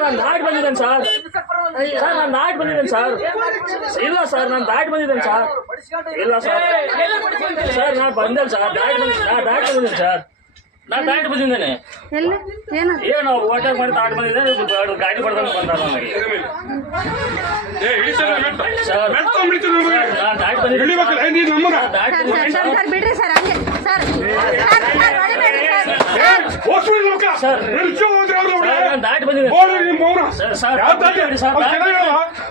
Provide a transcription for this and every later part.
ನಾನು ದಾಟಿ ಬಂದಿದ್ದೇನೆ ಸರ್. ನಾನು ದಾಟಿ ಬಂದಿದ್ದೇನೆ ಸರ್. ಇಲ್ಲ ಸರ್, ನಾನು ದಾಟಿ ಬಂದಿದ್ದೇನೆ ಸರ್. ಇಲ್ಲ ಸರ್, ನಾನು ಬಂದೇನೆ ಸರ್. ದಾಟಿ ಬಂದಿದ್ದೇನೆ ಸರ್. ನಾನು ದಾಟಿ ಬಂದಿದ್ದೇನೆ. ಏನು ಓಟಾಗ ಮಾಡಿ ದಾಟಿ ಬಂದಿದ್ದೇನೆ. ಗಾಡಿ ಬಡ್ದಂಗೆ ಬಂದ ನನಗೆ ಸರ್. ನಾನು ದಾಟಿ ಬಂದಿದ್ದೇನೆ ಸರ್. ದಾಟಿ ಬಂದಿದ್ದೇನೆ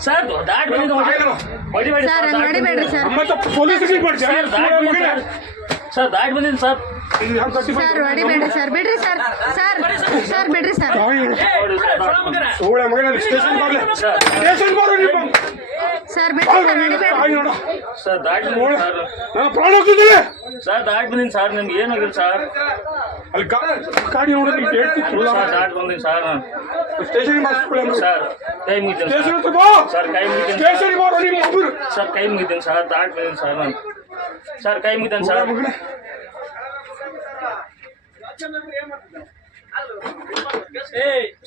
ಸರ್. ದಾಟಿ ಬಂದಿದ್ದು ಹೊಡಿಬೇಡಿ ಸರ್. ದಾಟಿ ಬಂದಿದ್ದೀನಿ ಸರ್. ದಾಟಿ ಬಂದಿದ್ದೀನಿ ಸರ್. ನಿಮ್ಗೆ ಏನಾಗಿಲ್ಲ ಸರ್. ಅಲ್ಲಿ ಗಾಡಿ ನೋಡಿ ದಾಟಿ ಬಂದಿದ್ದೀನಿ ಸರ್. ಸರ್ ಕೈ ಮುಗಿದ್ದೇನೆ ಸರ್. ಕೈ ಮುಗಿದ್ದೇನೆ ಸರ್. ಕೈ ಮುಗಿದ್ದೇನೆ ಸರ್. ದಾಟಿ ಬಂದಿದ್ದೀನಿ ಸರ್. ನಾನು ಸರ್ ಕೈ ಮುಗಿದ್ದೇನೆ ಸರ್.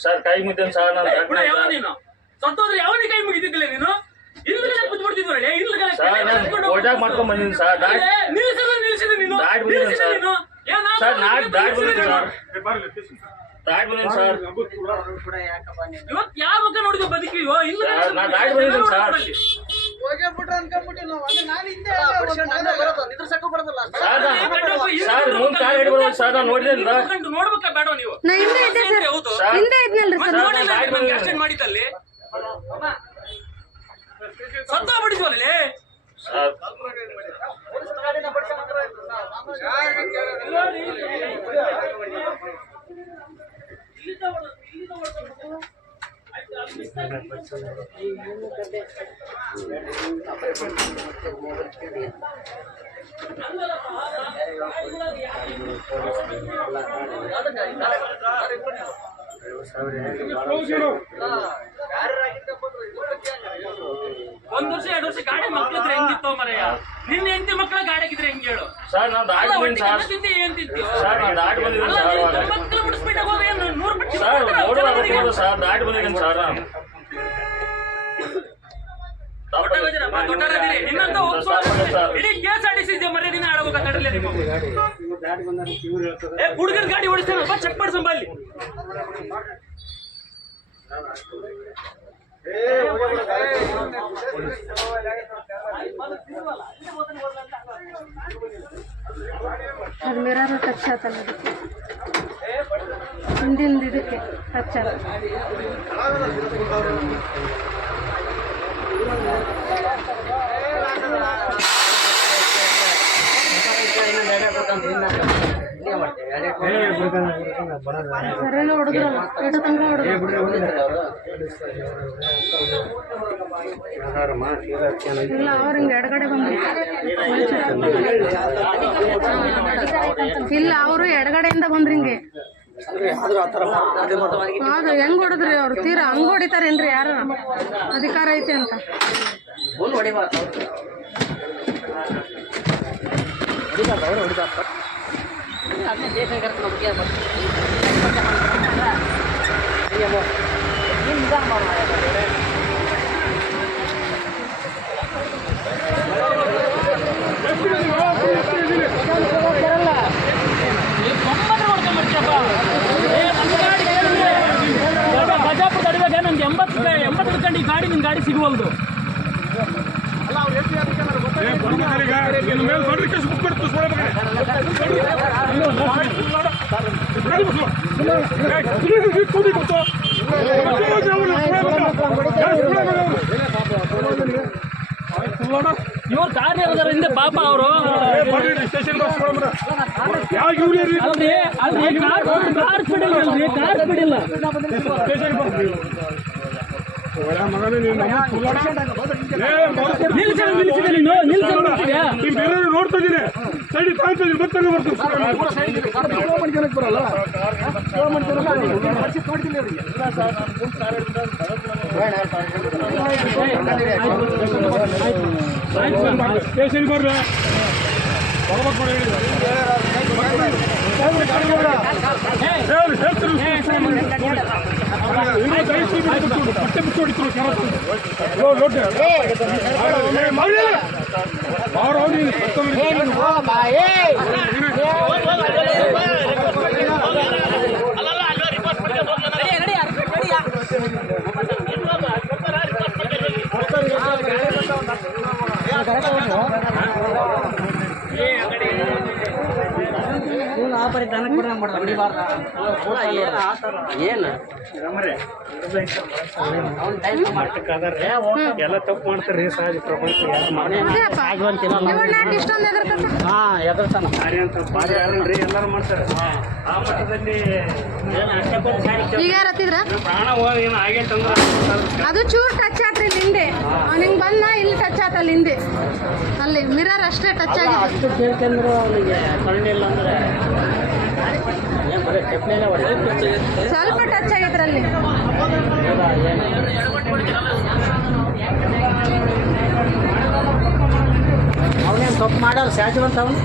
ಸರ್ ಕೈ ಮುಗಿದ್ದೇನೆ ಸರ್. ನಾನು ಸತ್ತೋದ್ರೆ ಯಾವನಿಗೆ ಕೈ ಮುಗಿದಿದ್ದಿಲ್ಲ ನೀನು? ಓಟಾಗ ಮಾಡ್ಕೊಂಡ್ ಬಂದಿದ್ದೀನಿ ಸರ್. ದಾಟಿ ಬಂದಿದ್ದೀನಿ ಸರ್. ಸರ್ ದಾಟಿ ಬಂದಿದ್ದೀನಿ ಸರ್. ದಾಟಿ ಬಂದಿದ್ದೀನಿ ಸರ್. ಇವತ್ತು ಯಾವ ಮುಖ ನೋಡಿದ ಬದುಕಿವೋ? ನಾ ದಾಟಿ ಬಂದಿದ್ದೀನಿ ಸರ್. ಸರ್ ಮುಂದೆ ಕಾಲು ಹಿಡಿ ಬರೋದು ಸರ್. ನಾನು ನೋಡಿದ್ದೆ ನೋಡ್ಬೇಕಾ ಬೇಡ ನೀವು? ಮಾಡಿದಲ್ಲಿ ಸತ್ತೋಗ್ಬಿಟ್ಟಿದ್ವಲ್ಲಿ ಸರ್. ಒಂದ್ ವರ್ಷ 2 ವರ್ಷ ಗಾಡಿ ಮಕ್ಳಿದ್ರೆ ಹೆಂಗಿತ್ತು ಮರೆಯ? ನಿನ್ನ ಹೆಂಡತಿ ಮಕ್ಕಳ ಗಾಡಿ ಆಗಿದ್ರೆ ಹೆಂಗ್ ಹೇಳು ಸರ್? ನಾನು ದಾಟಿ ಬಂದಿದ್ದೀನಿ ಸರ್. ಏನ್ ತಿಂತೀವಿ ಸರ್? ನಾನು ದಾಟಿ ಬಂದಿದ್ದೀನಿ ಸರ್. ಮಕ್ಕಳು ಬಿಡಿಸ್ಬಿಟ್ಟಾಗ ಹೋಗಿ 100 ಪಟ್ಟಿ ಸರ್ ನೋಡುವ ಸರ್. ದಾಟಿ ಬಂದಿದ್ದೀನಿ ಸರ್. ನಿನ್ನಂತ ಇಡೀ KSRTC ಮರ್ಯಾದಿನ ಆಡಬೇಕು. ಹುಡುಗರ ಗಾಡಿ ಓಡಿಸ್ತಾನಪ್ಪ, ಚೆಕ್ ಮಾಡ್ಸಂಬ ಅಲ್ಲಿ. ಅದು ಮಿರರ್ ಟಚ್ ಆತಲ್ಲ, ಅದಕ್ಕೆ ಹಿಂದಿಂದ ಇದಕ್ಕೆ ಟಚ್ ಆಗ. ಸರಿಯಾಗಿ ಹೊಡೆದ್ರಲ್ಲ, ಎಷ್ಟು ತನಕ ಇಲ್ಲ. ಅವ್ರ ಹಿಂಗೆ ಎಡಗಡೆ ಬಂದ್ರು. ಇಲ್ಲ, ಅವರು ಎಡಗಡೆಯಿಂದ ಬಂದ್ರಿ ಹಿಂಗೆ. ಹೌದು, ಹೆಂಗ್ ಹೊಡೆದ್ರಿ ಅವ್ರು? ತೀರಾ ಹಂಗ್ ಹೊಡಿತಾರೇನ್ರಿ? ಯಾರು ಅಧಿಕಾರ ಐತೆ ಅಂತ ಗಜಾಪುರ ತಡಿವಾಗ ನಮ್ಗೆ 80 ಗಂಟೆ ಗಾಡಿ ನಿನ್ ಗಾಡಿ ಸಿಗುವಲ್ದು. ಇವ್ರು ಕಾರ್ ಇರೋದಾರ ಹಿಂದೆ ಪಾಪ ಅವರು. ಕಾರ್ ಸ್ಪೀಡಿಲ್ಲ ಅಲ್ರಿ, ಕಾರ್ ಸ್ಪೀಡಿಲ್ಲ. ನಿಲ್ಸಿದೆ ನೀನು, ನಿಲ್ಸಿದ್ಯಾ? ನೋಡ್ತಾ ಇದ್ದೀನಿ. ಸೈಡ್ ಕಾಣ್ತಿದ್ರು ಮತ್ತೆ ಸ್ಟೇಷನ್ ಬರ್ರಿ ಎಲ್ಲ ತಪ್ಪು ಮಾಡ್ತಾರ್ರಿ ಸಹಜ ಪ್ರಪಂಚ ಇಷ್ಟೊಂದು ಎದುರ್ಕತ್ತ ಭಾರಿ ಅಂತ ಭಾರಿ ಯಾರಲ್ರಿ ಎಲ್ಲರೂ ಮಾಡ್ತಾರೆ ಆ ಮಟ್ಟದಲ್ಲಿ ಈಗ ಯಾರು ಹತ್ತಿದ್ರ ಪ್ರಾಣ ಹೋಗಿ ಏನು ಆಗೈತಂದ್ರೆ ಅದು ಚೂರ್ ಟಚ್ ಆತ್ರಿ ಇಲ್ಲಿ ಹಿಂದೆ ನಿಂಗೆ ಬಂದ ಇಲ್ಲಿ ಟಚ್ ಆತಲ್ಲಿ ಹಿಂದೆ ಅಲ್ಲಿ ಮಿರರ್ ಅಷ್ಟೇ ಟಚ್ ಆಗಿದೆ ಅಷ್ಟು ಕೇಳ್ಕೊಂಡ್ರು ಅವನಿಗೆ ಕಣ್ಣಿಲ್ಲ ಅಂದ್ರೆ ಏನ್ ಬರೀ ಚಪ್ಲಿನೇ ಸ್ವಲ್ಪ ಟಚ್ ಆಗೈತ್ರಿ ಅಲ್ಲಿ ಅವನೇನು ತಪ್ಪು ಮಾಡೋರು ಸಹಜವಂತ ಅವನು